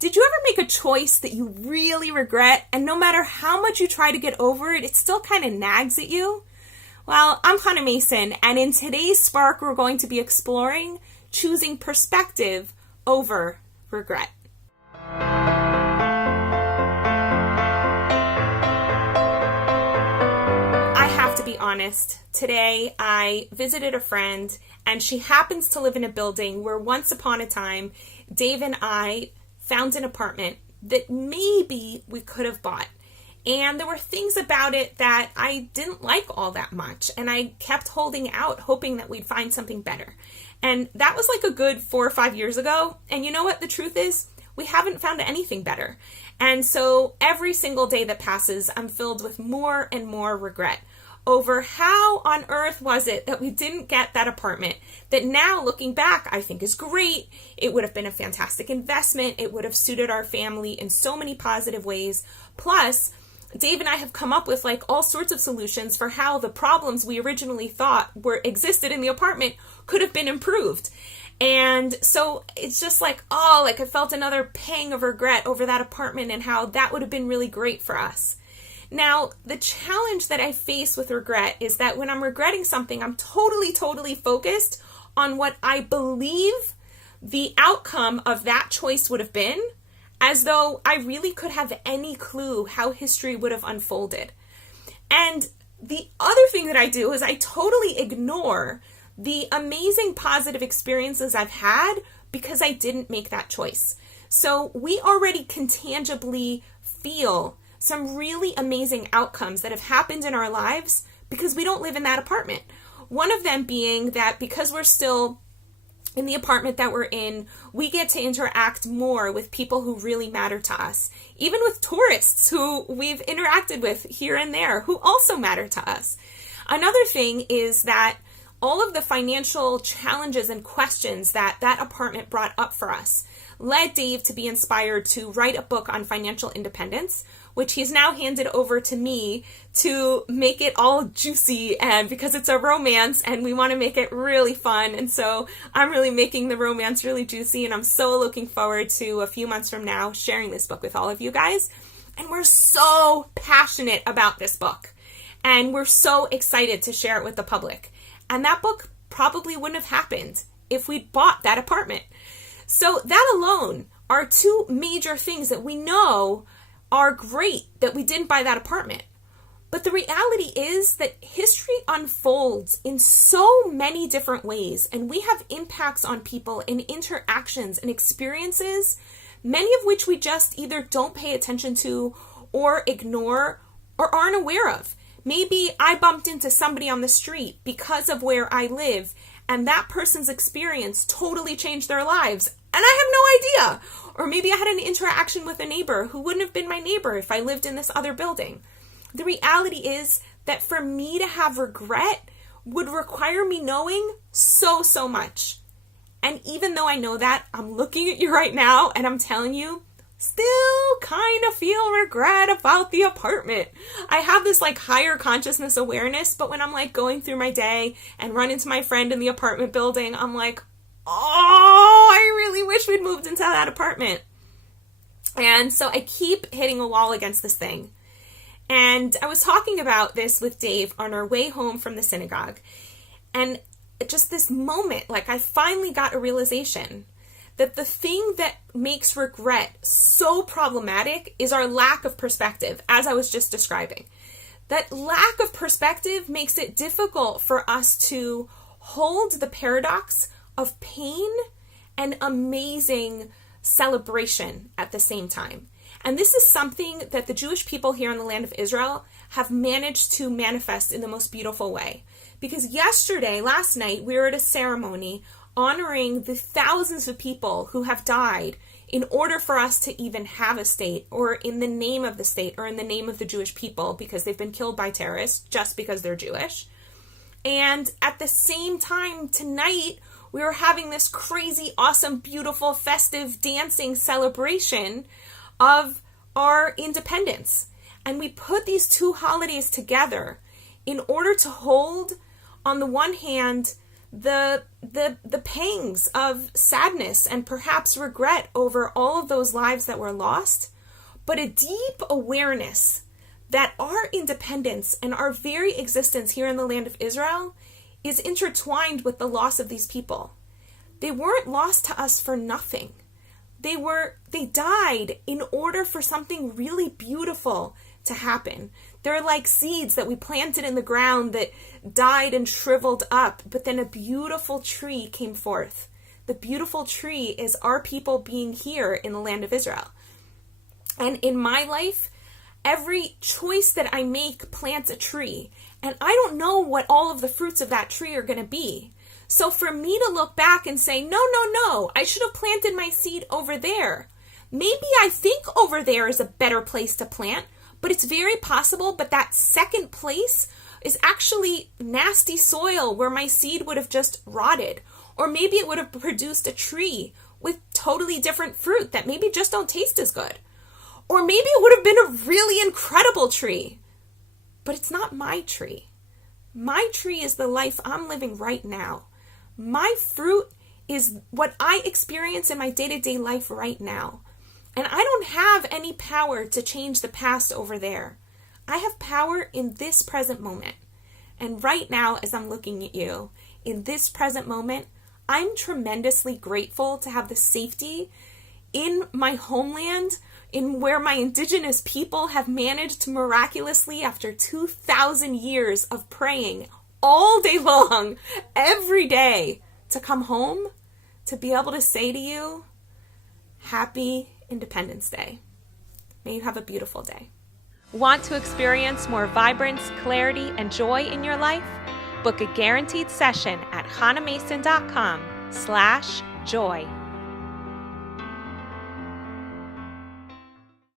Did you ever make a choice that you really regret, and no matter how much you try to get over it, it still kind of nags at you? Well, I'm Hannah Mason, and in today's Spark, we're going to be exploring choosing perspective over regret. I have to be honest. Today, I visited a friend, and she happens to live in a building where once upon a time, Dave and I found an apartment that maybe we could have bought. And there were things about it that I didn't like all that much. And I kept holding out, hoping that we'd find something better. And that was like a good 4 or 5 years ago. And you know what the truth is? We haven't found anything better. And so every single day that passes, I'm filled with more and more regret over how on earth was it that we didn't get that apartment that now, looking back, I think is great. It would have been a fantastic investment. It would have suited our family in so many positive ways. Plus, Dave and I have come up with like all sorts of solutions for how the problems we originally thought existed in the apartment could have been improved. And so it's just like, I felt another pang of regret over that apartment and how that would have been really great for us. Now, the challenge that I face with regret is that when I'm regretting something, I'm totally focused on what I believe the outcome of that choice would have been, as though I really could have any clue how history would have unfolded. And the other thing that I do is I totally ignore the amazing positive experiences I've had because I didn't make that choice. So we already can tangibly feel some really amazing outcomes that have happened in our lives because we don't live in that apartment. One of them being that because we're still in the apartment that we're in, we get to interact more with people who really matter to us, even with tourists who we've interacted with here and there who also matter to us. Another thing is that all of the financial challenges and questions that apartment brought up for us led Dave to be inspired to write a book on financial independence, which he's now handed over to me to make it all juicy, and because it's a romance and we want to make it really fun. And so I'm really making the romance really juicy, and I'm so looking forward to a few months from now sharing this book with all of you guys. And we're so passionate about this book, and we're so excited to share it with the public. And that book probably wouldn't have happened if we'd bought that apartment. So that alone are two major things that we know are great that we didn't buy that apartment. But the reality is that history unfolds in so many different ways, and we have impacts on people and interactions and experiences, many of which we just either don't pay attention to or ignore or aren't aware of. Maybe I bumped into somebody on the street because of where I live, and that person's experience totally changed their lives, and I have no idea. Or maybe I had an interaction with a neighbor who wouldn't have been my neighbor if I lived in this other building. The reality is that for me to have regret would require me knowing so much. And even though I know that, I'm looking at you right now and I'm telling you, still kind of feel regret about the apartment. I have this like higher consciousness awareness, but when I'm like going through my day and run into my friend in the apartment building, I'm like, I really wish we'd moved into that apartment. And so I keep hitting a wall against this thing. And I was talking about this with Dave on our way home from the synagogue. And just this moment, like I finally got a realization that the thing that makes regret so problematic is our lack of perspective, as I was just describing. That lack of perspective makes it difficult for us to hold the paradox of pain and amazing celebration at the same time. And this is something that the Jewish people here in the land of Israel have managed to manifest in the most beautiful way. Because last night, we were at a ceremony honoring the thousands of people who have died in order for us to even have a state, or in the name of the state, or in the name of the Jewish people, because they've been killed by terrorists just because they're Jewish. And at the same time, tonight, we were having this crazy, awesome, beautiful, festive, dancing celebration of our independence. And we put these two holidays together in order to hold, on the one hand, the pangs of sadness and perhaps regret over all of those lives that were lost, but a deep awareness that our independence and our very existence here in the land of Israel is intertwined with the loss of these people. They weren't lost to us for nothing. They died in order for something really beautiful to happen. They're like seeds that we planted in the ground that died and shriveled up, but then a beautiful tree came forth. The beautiful tree is our people being here in the land of Israel. And in my life, every choice that I make plants a tree, and I don't know what all of the fruits of that tree are going to be. So for me to look back and say, no, I should have planted my seed over there. Maybe I think over there is a better place to plant, but it's very possible, but that second place is actually nasty soil where my seed would have just rotted. Or maybe it would have produced a tree with totally different fruit that maybe just don't taste as good. Or maybe it would have been a really incredible tree. But it's not my tree. My tree is the life I'm living right now. My fruit is what I experience in my day-to-day life right now. And I don't have any power to change the past over there. I have power in this present moment. And right now, as I'm looking at you, in this present moment, I'm tremendously grateful to have the safety in my homeland, in where my indigenous people have managed to miraculously, after 2,000 years of praying all day long, every day, to come home, to be able to say to you, Happy Independence Day. May you have a beautiful day. Want to experience more vibrance, clarity, and joy in your life? Book a guaranteed session at hanamason.com/joy.